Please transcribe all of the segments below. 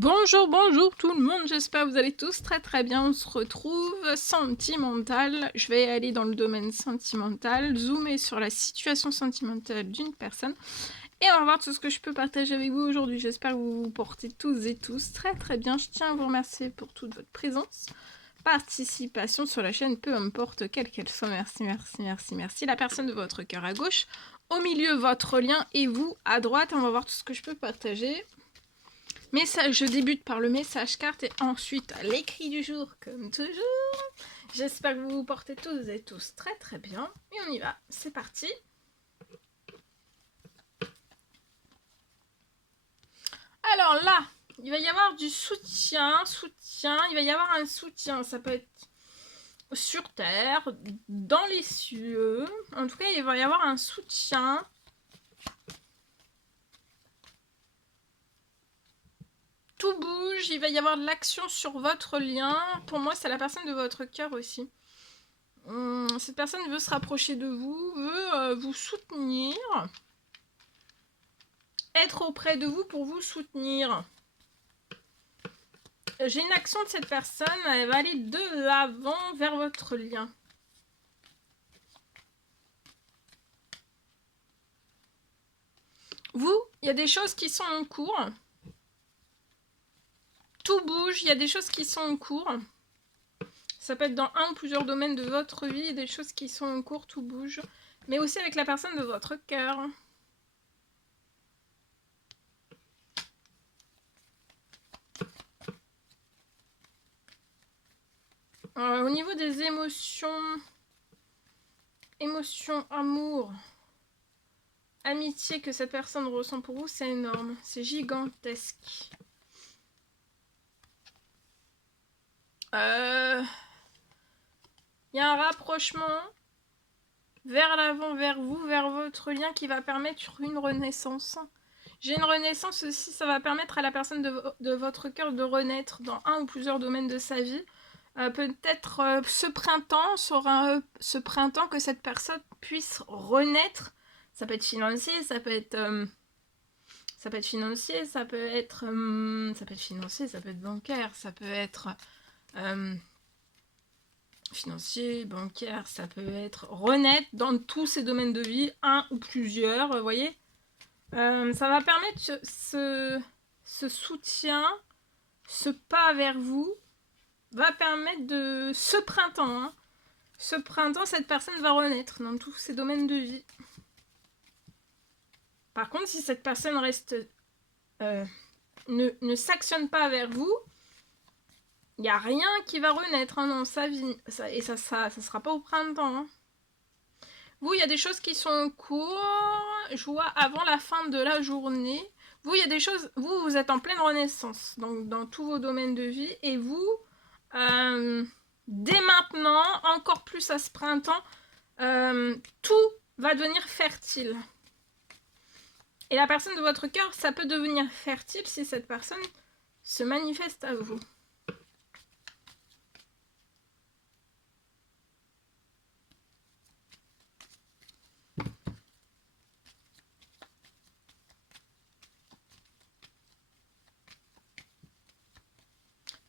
Bonjour, bonjour tout le monde, j'espère que vous allez tous très bien. On se retrouve sentimental. Je vais aller dans le domaine sentimental, zoomer sur la situation sentimentale d'une personne et on va voir tout ce que je peux partager avec vous aujourd'hui. J'espère que vous vous portez tous et tous très bien. Je tiens à vous remercier pour toute votre présence, participation sur la chaîne, peu importe quelle qu'elle soit. Merci. La personne de votre cœur à gauche, au milieu votre lien et vous à droite. On va voir tout ce que je peux partager. Je débute par le message carte et ensuite l'écrit du jour, comme toujours. J'espère que vous vous portez tous et tous très bien. Et on y va, c'est parti. Alors là, il va y avoir du soutien, il va y avoir un soutien, ça peut être sur terre, dans les cieux. En tout cas, il va y avoir un soutien. Tout bouge, il va y avoir de l'action sur votre lien. Pour moi, c'est la personne de votre cœur aussi. Cette personne veut se rapprocher de vous, veut vous soutenir, être auprès de vous pour vous soutenir. J'ai une action de cette personne, elle va aller de l'avant vers votre lien. Vous, il y a des choses qui sont en cours. Tout bouge, il y a des choses qui sont en cours. Ça peut être dans un ou plusieurs domaines de votre vie, des choses qui sont en cours, tout bouge. Mais aussi avec la personne de votre cœur. Au niveau des émotions, amour, amitié que cette personne ressent pour vous, c'est énorme, c'est gigantesque. Il y a un rapprochement vers l'avant, vers vous, vers votre lien qui va permettre une renaissance. J'ai une renaissance aussi, ça va permettre à la personne de votre cœur de renaître dans un ou plusieurs domaines de sa vie. Peut-être ce printemps sera ce printemps que cette personne puisse renaître. Ça peut être financier, ça peut être financier, ça peut être financier, ça peut être bancaire, ça peut être financier, bancaire, ça peut être renaître dans tous ces domaines de vie, un ou plusieurs, vous voyez. Ça va permettre ce soutien, ce pas vers vous, va permettre de ce printemps, cette personne va renaître dans tous ces domaines de vie. Par contre, si cette personne reste ne s'actionne pas vers vous, il n'y a rien qui va renaître dans sa vie. Et ça sera pas au printemps. Hein. Vous, il y a des choses qui sont en cours. Je vois avant la fin de la journée. Vous, il y a des choses. Vous êtes en pleine renaissance. Donc, dans tous vos domaines de vie. Et vous, dès maintenant, encore plus à ce printemps, tout va devenir fertile. Et la personne de votre cœur, ça peut devenir fertile si cette personne se manifeste à vous.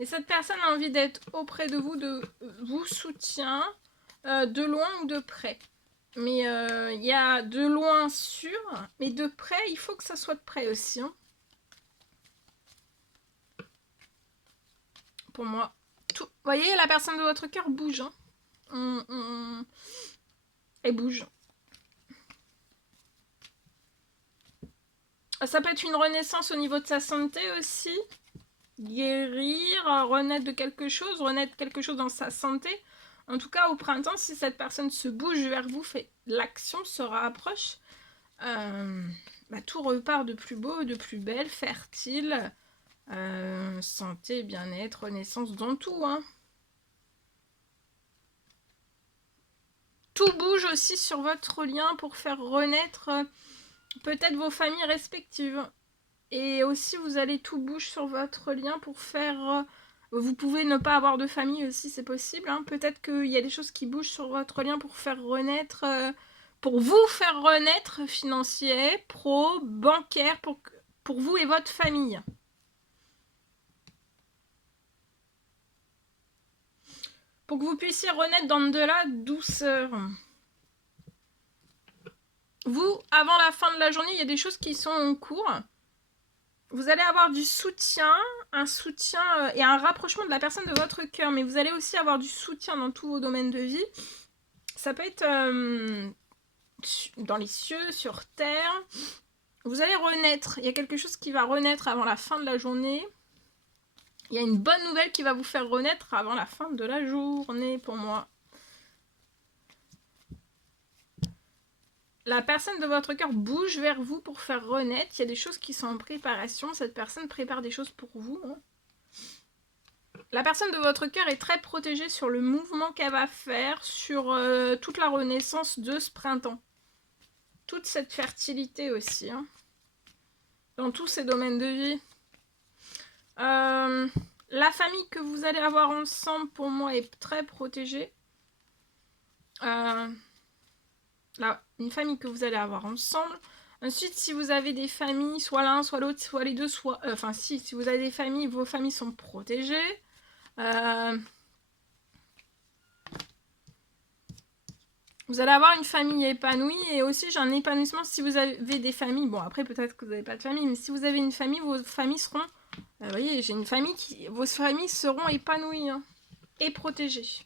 Et cette personne a envie d'être auprès de vous soutient, de loin ou de près. Mais il y a de loin sûr, mais de près, il faut que ça soit de près aussi. Hein. Pour moi. Tout. Vous voyez, la personne de votre cœur bouge. Hein. Elle bouge. Ça peut être une renaissance au niveau de sa santé aussi. Guérir, renaître quelque chose dans sa santé. En tout cas, au printemps, si cette personne se bouge vers vous, fait l'action, se rapproche, tout repart de plus beau, de plus belle, fertile, santé, bien-être, renaissance, dans tout. Hein. Tout bouge aussi sur votre lien pour faire renaître peut-être vos familles respectives. Et aussi, vous allez tout bouge sur votre lien pour faire... vous pouvez ne pas avoir de famille aussi, c'est possible. Hein. Peut-être qu'il y a des choses qui bougent sur votre lien pour faire renaître... pour vous faire renaître financier, pro, bancaire, pour vous et votre famille. Pour que vous puissiez renaître dans de la douceur. Vous, avant la fin de la journée, il y a des choses qui sont en cours. Vous allez avoir du soutien, un soutien et un rapprochement de la personne de votre cœur. Mais vous allez aussi avoir du soutien dans tous vos domaines de vie. Ça peut être dans les cieux, sur terre. Vous allez renaître. Il y a quelque chose qui va renaître avant la fin de la journée. Il y a une bonne nouvelle qui va vous faire renaître avant la fin de la journée pour moi. La personne de votre cœur bouge vers vous pour faire renaître. Il y a des choses qui sont en préparation. Cette personne prépare des choses pour vous. La personne de votre cœur est très protégée sur le mouvement qu'elle va faire, sur toute la renaissance de ce printemps. Toute cette fertilité aussi. Dans tous ces domaines de vie. La famille que vous allez avoir ensemble, pour moi, est très protégée. Une famille que vous allez avoir ensemble. Ensuite, si vous avez des familles, soit l'un, soit l'autre, soit les deux, soit... si vous avez des familles, vos familles sont protégées. Vous allez avoir une famille épanouie et aussi j'ai un épanouissement si vous avez des familles. Bon, après, peut-être que vous n'avez pas de famille, mais si vous avez une famille, vos familles seront... vous voyez, j'ai une famille qui... Vos familles seront épanouies et protégées.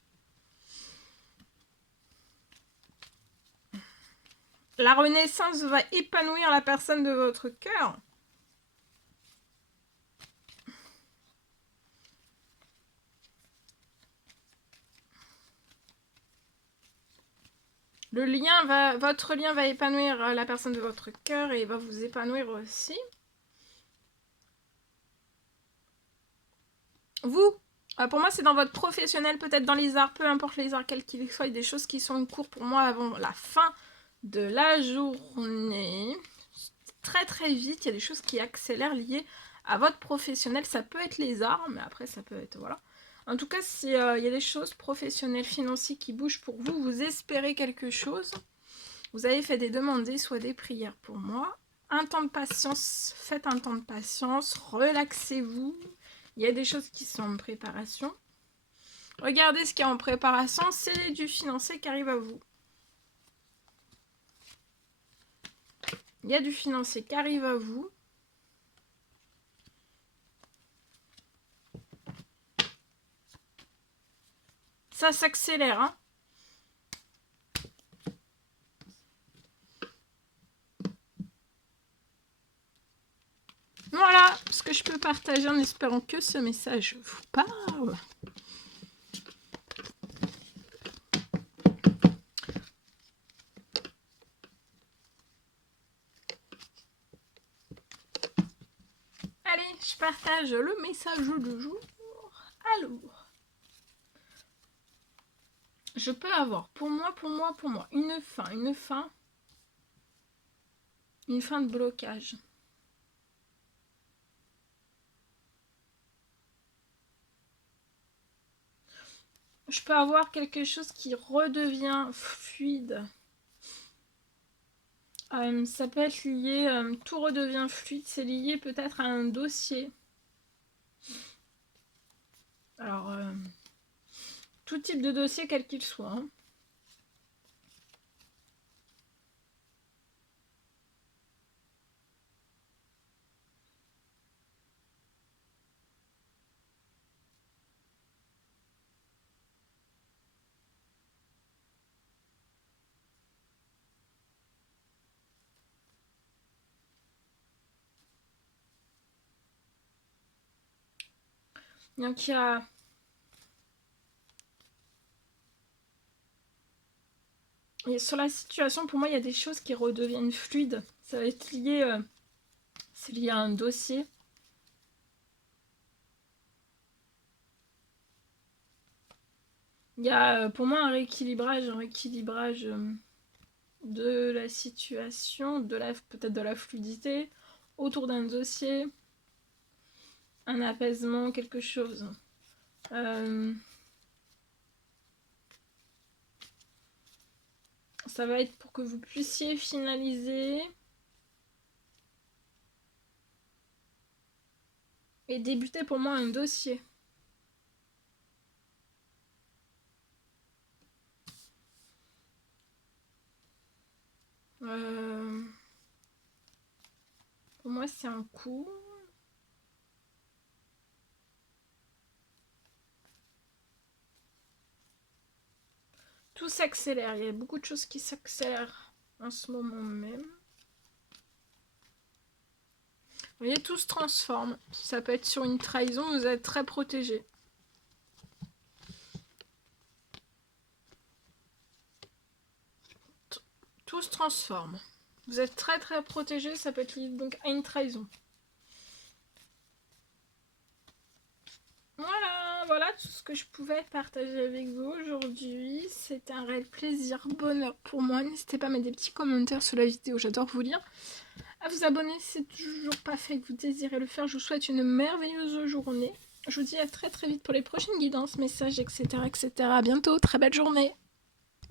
La renaissance va épanouir la personne de votre cœur. Votre lien va épanouir la personne de votre cœur et va vous épanouir aussi. Vous, pour moi, c'est dans votre professionnel, peut-être dans les arts, peu importe les arts, quels qu'ils soient, des choses qui sont en cours pour moi avant la fin de la journée. Très très vite, il y a des choses qui accélèrent liées à votre professionnel. Ça peut être les arts, mais après ça peut être... Voilà. En tout cas, s'il y a des choses professionnelles, financières qui bougent pour vous, vous espérez quelque chose. Vous avez fait des demandes, soit des prières pour moi. Un temps de patience, faites un temps de patience, relaxez-vous. Il y a des choses qui sont en préparation. Regardez ce qui est en préparation, c'est du financier qui arrive à vous. Il y a du financier qui arrive à vous. Ça s'accélère, hein. Voilà ce que je peux partager en espérant que ce message vous parle. Allez, je partage le message du jour. Alors, je peux avoir pour moi, une fin de blocage. Je peux avoir quelque chose qui redevient fluide. Ça peut être lié, tout redevient fluide, c'est lié peut-être à un dossier. Alors, tout type de dossier, quel qu'il soit. Hein. Donc, il y a... Et sur la situation, pour moi, il y a des choses qui redeviennent fluides. Ça va être lié, c'est lié à un dossier. Il y a pour moi un rééquilibrage de la situation, peut-être de la fluidité autour d'un dossier, un apaisement, quelque chose. Ça va être pour que vous puissiez finaliser et débuter pour moi un dossier. passer un coup. Tout s'accélère, il y a beaucoup de choses qui s'accélèrent en ce moment même. Vous voyez, tout se transforme. Ça peut être sur une trahison, vous êtes très protégé. Tout se transforme. Vous êtes très très protégé, ça peut être lié donc à une trahison. Voilà tout ce que je pouvais partager avec vous aujourd'hui. C'était un réel plaisir, bonheur pour moi. N'hésitez pas à mettre des petits commentaires sous la vidéo, j'adore vous lire. À vous abonner si c'est toujours pas fait et que vous désirez le faire. Je vous souhaite une merveilleuse journée. Je vous dis à très très vite pour les prochaines guidances, messages, etc. etc. À bientôt, très belle journée.